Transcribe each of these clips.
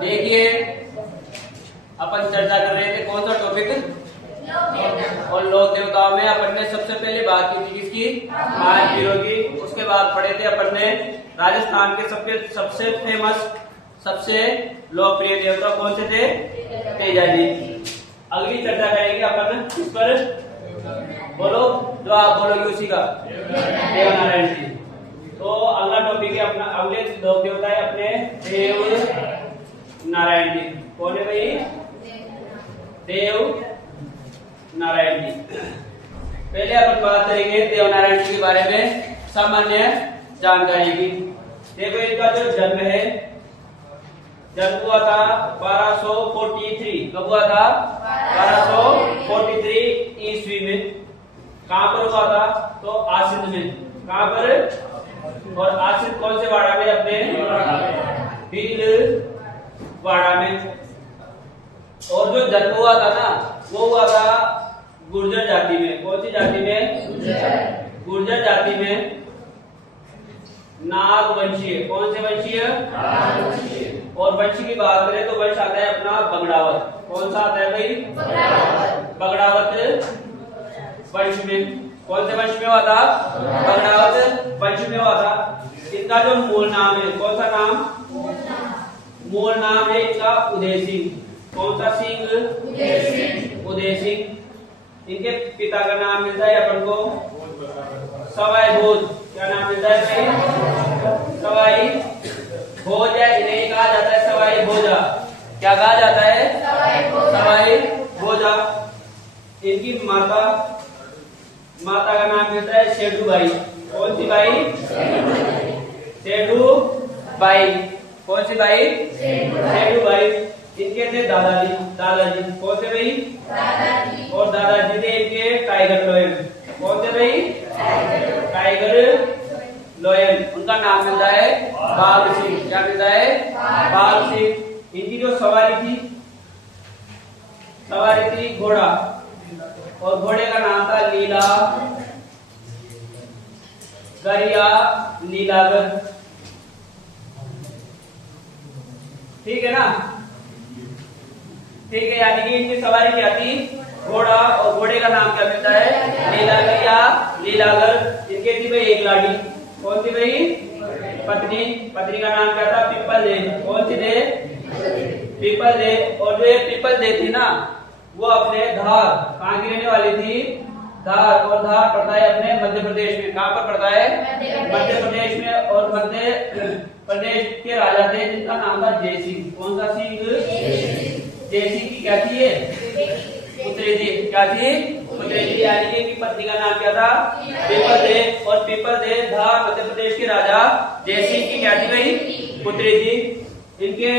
देखिए अपन चर्चा कर रहे थे कौन सा टॉपिक, और लोक देवताओं में अपन ने सबसे पहले बात की थी किसकी, महावीरों की। उसके बाद पढ़े थे अपन ने राजस्थान के सबसे फेमस सबसे लोकप्रिय देवता कौन से थे, तेजा जी। अगली चर्चा करेंगे अपन इस पर, बोलो जो आप बोलोगे उसी का, देवनारायण जी। तो अगला टॉपिक है अपना, अगले लोक देवता है अपने देव नारायण जी। कौन है भाई, देव नारायण जी। पहले अपन बात करेंगे देव नारायण जी के बारे में सामान्य जानकारी की। देखो इनका जो जन्म है, जन्म हुआ था 1243। कब हुआ था, 1243 ईस्वी में। कहां पर हुआ था, तो आसिंद में। कहां पर, और आसिंद कौन से वाड़ा में, अपने भीलवाड़ा में। और जो जन्म हुआ था ना, वो हुआ था गुर्जर जाति में। कौन सी जाति में, गुर्जर जाति में, नागवंशीय। कौन से वंशीय, और वंश की बात करें तो वंश आता है अपना बगड़ावत। कौन सा आता है भाई, बगड़ावत वंश में। कौन से वंश में हुआ था, बगड़ावत वंश में हुआ था। इनका जो मूल नाम है, कौन सा नाम, मूल नाम है इनका उदय सिंह। कौन सा सिंह, उदय सिंह। इनके पिता का नाम मिलता है अपन को सवाई भोज। क्या नाम मिलता है भाई, सवाई भोज। इन्हें कहा जाता है सवाई भोजा। क्या कहा जाता है, सवाई भोजा। इनकी माता का नाम मिलता है सेठू बाई। कौन सी बाई, सेठू बाई। कौन सी बाई, सेठू बाई। इनके थे दादाजी। कौन से भाई, दादाजी। और दादाजी थे इनके टाइगर लोयन। कौन से भाई, टाइगर लोयन। उनका नाम मिलता है बाघ सिंह। क्या मिलता है, बाघ सिंह। इनकी जो सवारी थी घोड़ा, और घोड़े का नाम था लीला गरिया लीलागर। ठीक है ना, ठीक है। यानी कि इनकी सवारी क्या थी, घोड़ा, और घोड़े का नाम क्या मिलता है, लीलागर या लीलागर। इनके थी भाई एक लाड़ी। कौन सी भाई, पत्नी का नाम क्या था, पीपल दे। कौन सी दे, पीपल दे। और जो पीपल दे थी ना, वो अपने धार, कहाँ की रहने वाली थी, धार। और धार पड़ता है अपने मध्य प्रदेश में। कहाँ पर पड़ता है, मध्य प्रदेश में। और मध्य प्रदेश के राजा थे जिनका नाम था जय सिंह। कौन सा सिंह, जय सिंह की क्या थी, पुत्री थी। क्या थी, पुत्री थी। यानी कि इनकी पत्नी का नाम क्या था, पीपल दे। और पीपल दे धार मध्य प्रदेश के राजा जय सिंह की क्या थी भाई, पुत्री थी। इनके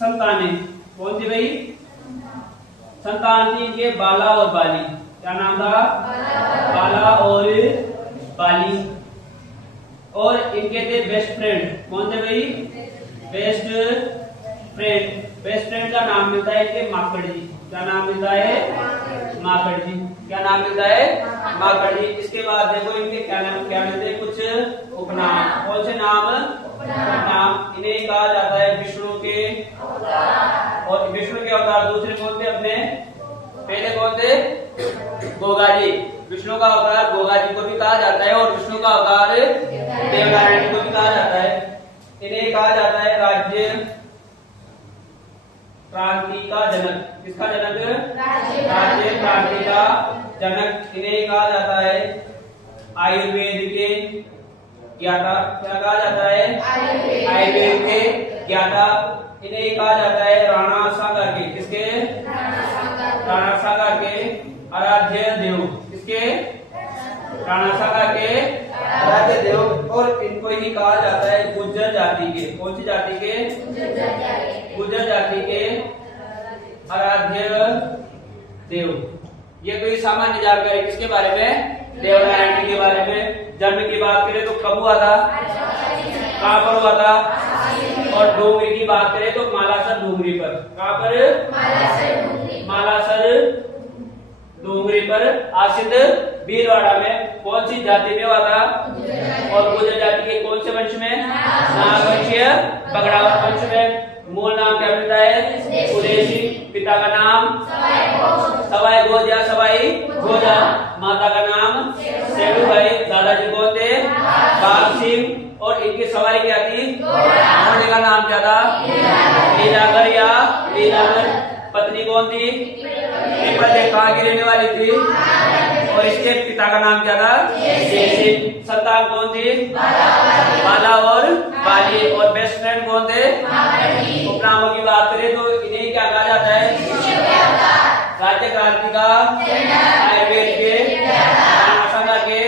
संतानें कौन थी भाई, संतान थी इनके बाला और बाली। क्या नाम था, बाला और बाली। और इनके थे बेस्ट फ्रेंड। कौन थे भाई, बेस्ट फ्रेंड। बेस्ट फ्रेंड का नाम मिलता है इनके माकड़ जी। क्या नाम मिलता है, माकड़ जी। क्या नाम मिलता है, माकड़ जी। इसके बाद देखो इनके क्या मिलते हैं, कुछ उपनाम। कौन से नाम, उपनाम। इन्हें कहा जाता है विष्णु के, और विष्णु के अवतार दूसरे कौन थे अपने, पहले कौन थे, गोगा जी। विष्णु का अवतार गोगा जी को भी कहा जाता है, और विष्णु का अवतार देवनारायण को भी कहा जाता है। इन्हें कहा जाता है राज्य क्रांति का जनक। किसका जनक, राज्य क्रांति का जनक। इन्हें कहा जाता है आयुर्वेद के ज्ञाता। क्या कहा जाता है, आयुर्वेद के ज्ञाता। इन्हें कहा जाता है राणा सांगा के, किसके, राणा सांगा के आराध्य देव। किसके, राणा सांगा के आराध्य देव। और इनको ही कहा जाता है गुर्जर जाति के। कौन सी जाति के, गुर्जर जाति के आराध्य देव। ये कोई सामान्य जानकारी किसके बारे में, देवनारायण जी के बारे में। जन्म की बात करें तो कब हुआ था, कहाँ पर हुआ था, और डोंगरी की बात करें तो मालासर डोंगरी पर। कहाँ पर, मालासर डोंगरी पर आसिंद भीलवाड़ा में। कौन सी जाति में हुआ था, और गुर्जर जाति के कौन से वंश में, नागवंशीय बगड़ावत वंश में। मूल नाम क्या मिलता है? उदेशी। पिता का नाम सवाई भोज या सवाई भोजा। माता का नाम सेठूबाई। दादाजी कौन थे? बाघ सिंह। और इनकी सवारी क्या थी? घोड़े का नाम क्या था? लीलागर या लीलागर। पत्नी कौन थी? कहाँ की रहने वाली थी? और इसके पिता का नाम क्या था? जयसिंह। संतान कौन थी? बाला और बाली। और बेस्ट फ्रेंड कौन थे? उपनामों की बात करें तो इन्हें क्या कहा जाता है? राज्य कार्तिका, आयुर्वेद के, के,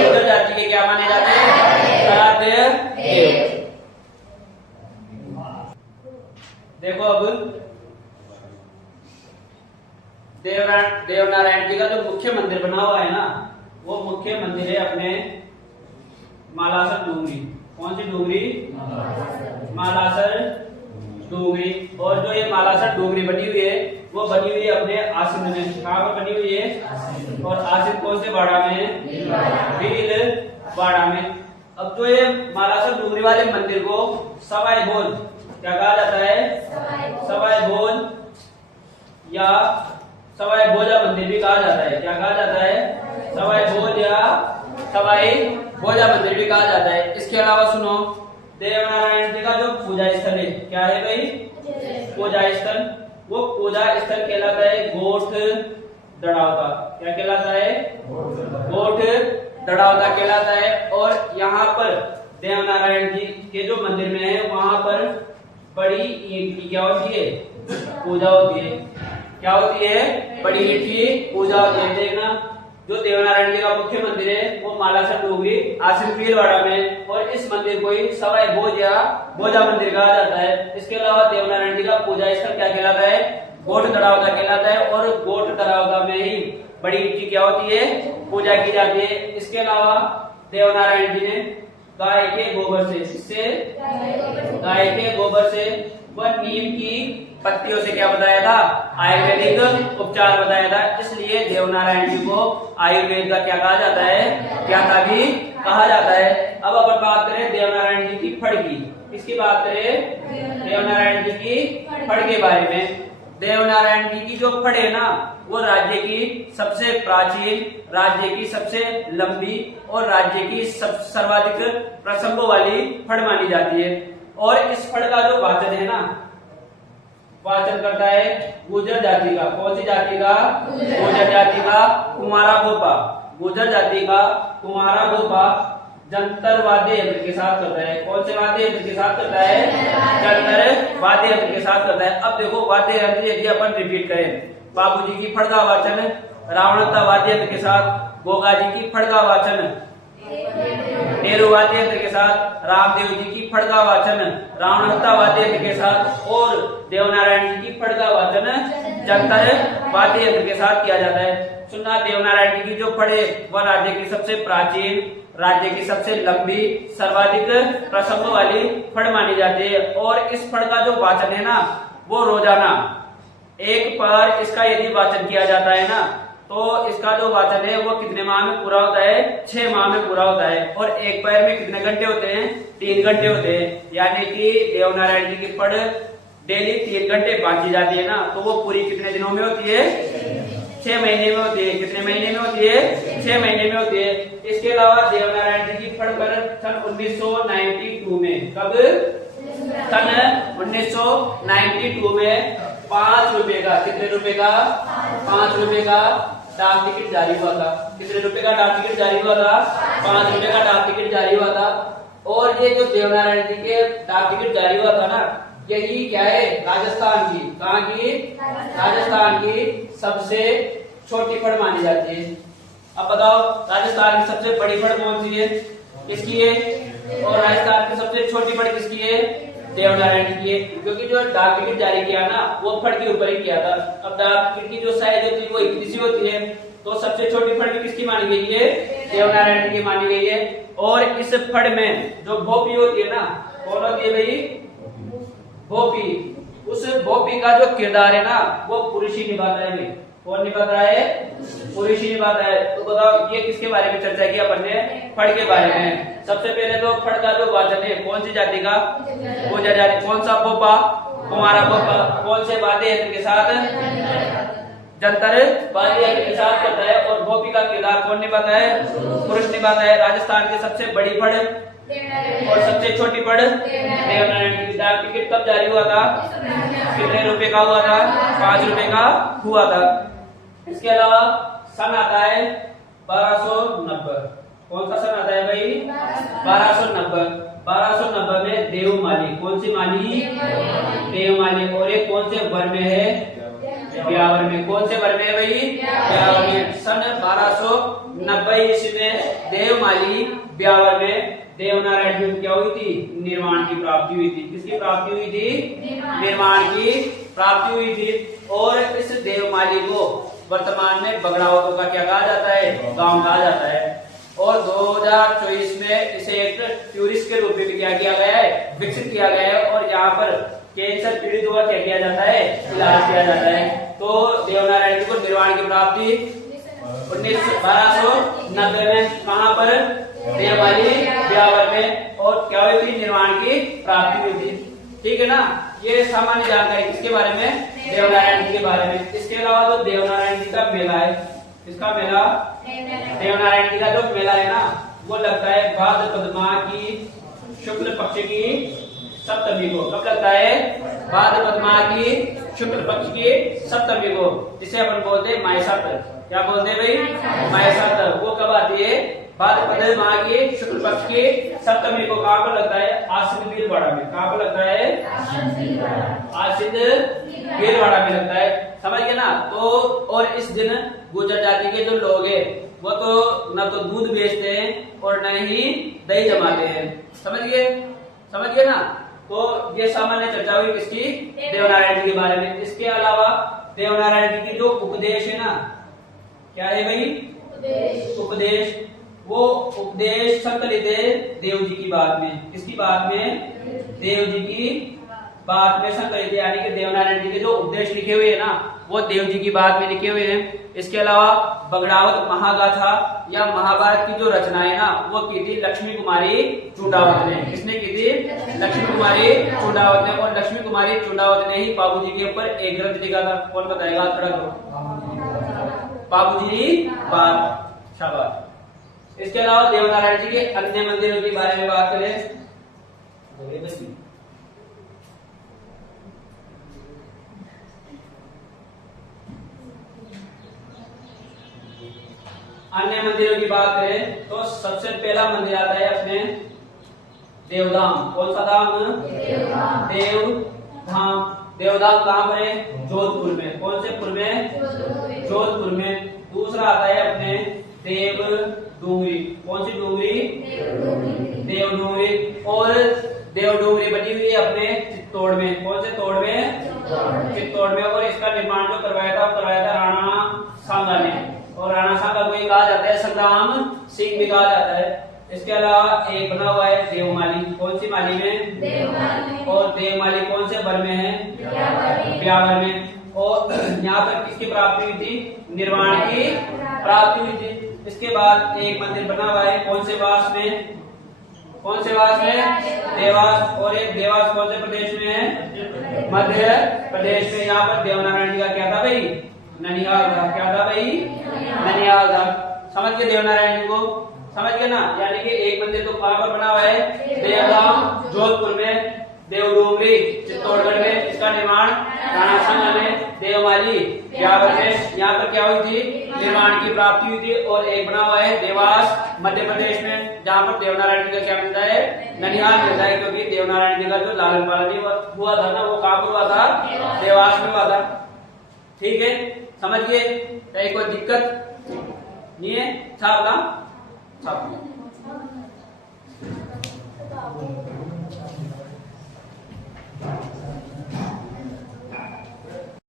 गुर्जर जाति के क्या माने जाते हैं? देखो अब देवनारायण जी का जो मुख्य मंदिर बना हुआ है ना, वो मुख्य मंदिर है अपने मालासर डूंगरी। कौन सी डूंगरी? मालासर डूंगरी। और जो ये मालासर डूंगरी बनी हुई है वो बनी हुई है अपने आसिंद में। कहाँ पर बनी हुई है? और आसिंद कौन से बाड़ा में? भील बाड़ा में। अब जो ये मालासर डूंगरी वाले मंदिर को सवाई भोज क्या कहा जाता है? सवाई भोज या सवाई भोजा मंदिर भी कहा जाता है। क्या कहा जाता है? सवाई भोज या सवाई भोजा मंदिर भी कहा जाता है। इसके अलावा सुनो, देवनारायण जी का जो पूजा स्थल है क्या है भाई? पूजा स्थल। वो पूजा स्थल कहलाता है गोठ दड़ावता। क्या कहलाता है? गोठ दड़ावता कहलाता है। और यहाँ पर देवनारायण जी के जो मंदिर में है वहां पर बड़ी ईंट की क्या होती है? पूजा होती है। क्या होती है? बड़ी ईंट की पूजा होती है। देखना, जो देवनारायण जी का मुख्य मंदिर है वो मालासर डूंगरी आसिम भीलवाड़ा में। और इस मंदिर को ही सवाई भोज या भोजा मंदिर कहा जाता है। इसके अलावा देवनारायण जी का पूजा स्थल क्या कहलाता है? गोठ दड़ावता कहलाता है। और गोठ दड़ावता में ही बड़ी ईंट की क्या होती है? पूजा की जाती है। इसके अलावा देवनारायण जी ने गाय के गोबर से, इससे गाय के गोबर से व नीम की पत्तियों से क्या बताया था? आयुर्वेदिक उपचार बताया था। इसलिए देवनारायण जी को आयुर्वेद का क्या कहा जाता है? ज्ञाता भी कहा जाता है। अब अपन बात करें देवनारायण जी की फड़ की। किसकी बात करें? देवनारायण जी की फड़ के बारे में। देवनारायण जी की जो फड़ है ना, वो राज्य की सबसे प्राचीन, राज्य की सबसे लंबी और राज्य की सर्वाधिक प्रसंगों वाली फड़ मानी जाती है। और इस फड़ का जो वाचन है ना, वाचन करता है गुर्जर जाति का। कौन सी जाति का? गुर्जर जाति का कुमारा गोपा। गुर्जर जाति का कुमारा गोपा जंतर वाद्य यंत्र के साथ करता है। कौन से वाद्य यंत्र के साथ करता है? जंतर वाद्य यंत्र के साथ करता है। अब देखो वाद्य यंत्र यदि अपन रिपीट करें, बाबूजी की फड़ का वाचन रावणता वाद्य यंत्र के साथ, गोगा जी की फड़ का वाचन नेहरू वाद्य यंत्र के साथ, रामदेव जी की फड़ का वाचन रावणता वाद्य यंत्र के साथ, और देवनारायण जी की फड़ का वाचन जंतर वाद्य यंत्र के साथ किया जाता है। सुनना, देवनारायण जी की जो फड़ है वह राज्य की सबसे प्राचीन, राज्य की सबसे लंबी, सर्वाधिक प्रसंग वाली फड़ मानी जाती है। और इस फड़ का जो वाचन है ना, वो रोजाना एक पर इसका यदि वाचन किया जाता है ना, तो इसका जो वाचन है वो कितने माह में पूरा होता है? 6 माह में पूरा होता है। और एक पैर में कितने घंटे होते हैं? 3 घंटे होते हैं। यानी कि देवनारायण जी की फड़ डेली 3 घंटे बांधी जाती है ना, तो वो पूरी कितने दिनों में होती है? 6 महीने में होती है। कितने महीने में होती है? 6 महीने में होती है। इसके अलावा देवनारायण जी की फड़ पर सन 1992 में, कब? सन 1992 में 5 रुपए का, कितने रुपए का? 5 रुपए का डाक टिकट जारी हुआ था। कितने रुपए का डाक टिकट जारी हुआ था? 5 रुपए का डाक टिकट जारी हुआ था। और ये जो देवनारायण जी के डाक टिकट जारी हुआ था ना, यही क्या है? राजस्थान की, कहाँ की? राजस्थान की सबसे छोटी फड़ मानी जाती है। अब बताओ, राजस्थान की सबसे बड़ी फड़ कौन सी है? किसकी है? और राजस्थान की सबसे छोटी फड़ किसकी है? देवनारायण जी की है। क्योंकि जो डाक टिकट जारी किया ना, वो फड़ के ऊपर ही किया था। अब डाक टिकट की जो साइज होती है वो इतनी सी होती है, तो सबसे छोटी फड़ भी किसकी मानी गई है? देवनारायण जी की मानी गई है। और इस फड़ में जो भोपी होती है ना, कौन होती है भाई? भोपी। उस भोपी का जो किरदार है ना, वो पुरुष ही निभाता है भाई। कौन निभाता है? पुरुष ही निभाता है। तो बताओ ये किसके बारे में चर्चा की अपन ने? फड़ के बारे में। सबसे पहले तो फड़ का जो वाचन है कौन सी जाति का? गुर्जर जाति। कौन सा भोपा? कुमारा भोपा। कौन से वाद्य यंत्र के साथ? जंतर वाद्य यंत्र के साथ करता है। और भोपी का किरदार कौन निभाता है? पुरुष निभाता है। राजस्थान की सबसे बड़ी फड़ और सबसे छोटी फड़ देवनारायण की। डाक टिकट कब जारी हुआ था? कितने रुपए का हुआ था? 5 रुपए का हुआ था। इसके अलावा सन आता है 1290। कौन सा सन आता है भाई? 1290। 1290 में देवमाली। कौन सी माली? देवमाली। और ये कौन से वर में है? ब्यावर में। कौन से वर में है भाई? ब्यावर में। सन 1290 ईस्वी में देवमाली ब्यावर में देवनारायण जी क्या हुई थी? निर्माण की प्राप्ति हुई थी। किसकी प्राप्ति हुई थी? निर्माण की प्राप्ति हुई थी। और इस देवमाली को वर्तमान में बगड़ावतों का क्या कहा जाता है? गांव कहा जाता है। और 2024 में इसे एक टूरिस्ट के रूप में क्या किया गया है? विकसित किया गया है। और यहाँ पर कैंसर पीड़ितों का क्या किया जाता है? इलाज किया जाता है। तो देवनारायण जी को निर्माण की प्राप्ति 1290 में कहाँ पर? देवमाली ब्यावर में। और क्या हुई थी? निर्माण की प्राप्ति हुई थी। ठीक है ना? ये सामान्य जानकारी किसके बारे में? देवनारायण जी के बारे में। इसके अलावा तो देवनारायण जी का मेला है। किसका मेला? देवनारायण जी का जो मेला है ना वो लगता है भाद्रपद माह की शुक्ल पक्ष की सप्तमी को। कब लगता है? भाद्रपद माह की शुक्ल पक्ष की सप्तमी को, जिसे अपन बोलते हैं मायसात्र। क्या बोलते हैं भाई? मायसात्र। वो कब आती है? भाद्रपद माह की शुक्ल पक्ष की सप्तमी को। कहाँ पर लगता है? आसिन भीलवाड़ा में। कहाँ पर लगता है? आसिन भीलवाड़ा में लगता है। समझ गए ना? तो और इस दिन गुर्जर जाति के जो लोग हैं वो तो न तो दूध बेचते हैं और न ही दही जमाते हैं। समझ गए? समझ गए ना? तो ये सामान्य चर्चा हुई किसकी? देवनारायण जी के बारे में। इसके अलावा देवनारायण जी की जो उपदेश है ना, क्या है भाई? उपदेश। वो उपदेश संकलित है देव जी की बात में। किसकी बात में? देव जी की बात में संकलित है। यानी कि देवनारायण जी के जो उपदेश लिखे हुए हैं ना वो देव जी की बात में लिखे हुए हैं। इसके अलावा बगड़ावत महागाथा या महाभारत की जो रचना है ना वो की थी लक्ष्मी कुमारी चूडावत ने। किसने की थी? लक्ष्मी कुमारी चूडावत ने। और लक्ष्मी कुमारी चूडावत ने ही बाबू जी के ऊपर एक ग्रंथ लिखा था। कौन बताएगा? खड़ा करो। बाबू जी बात। शाबाश। इसके अलावा देवनारायण जी के अन्य मंदिरों के बारे में बात करें। अन्य मंदिरों की बात करें तो सबसे पहला मंदिर आता है अपने देवधाम। कौन सा धाम? देवधाम। देवधाम कहाँ पर है? जोधपुर में। कौन से पुर में? जोधपुर में। दूसरा आता है अपने देव डूंगरी। कौन सी डूंगरी? देव डूंगरी। और देव डूंगरी बनी हुई है अपने चित्तौड़ में। कौन से तोड़ में? चित्तौड़ में। और इसका निर्माण जो करवाया था राणा सांगा ने। और राणा सांगा को कहा जाता है संग्राम सिंह भी कहा जाता है। इसके अलावा एक बना हुआ है देवमाली। कौन सी माली में? देवमाली। और देवमाली कौन से वर में है? ब्यावर में। और यहाँ पर किसकी प्राप्ति हुई थी? निर्माण की प्राप्ति हुई थी। इसके बाद एक मंदिर बना हुआ है कौन से वास में? कौन से वास में? देवास। और एक देवास कौन से प्रदेश में है? मध्य प्रदेश में। यहाँ पर देवनारायण जी का क्या था भाई? ननिहाल था। क्या था भाई? ननिहाल था। समझ गए देवनारायण जी को? समझ गए ना? यानी कि एक मंदिर तो कहाँ पर बना हुआ है? देवधाम जोधपुर में। देवडूंगरी चित्तौड़गढ़ में। इसका निर्माण राणा सांगा ने। देवमाली ब्यावर में। यहाँ पर क्या हुई थी? निर्माण की प्राप्ति हुई थी। और एक बना हुआ है देवास मध्य प्रदेश में, जहाँ पर देवनारायण जी का क्या मिलता है? ननिहाल मिलता है। क्योंकि देवनारायण जी का जो लालन पालन हुआ था ना वो कहाँ हुआ था? देवास में हुआ था। ठीक है? समझ गए? कहीं कोई दिक्कत नहीं है? छाप।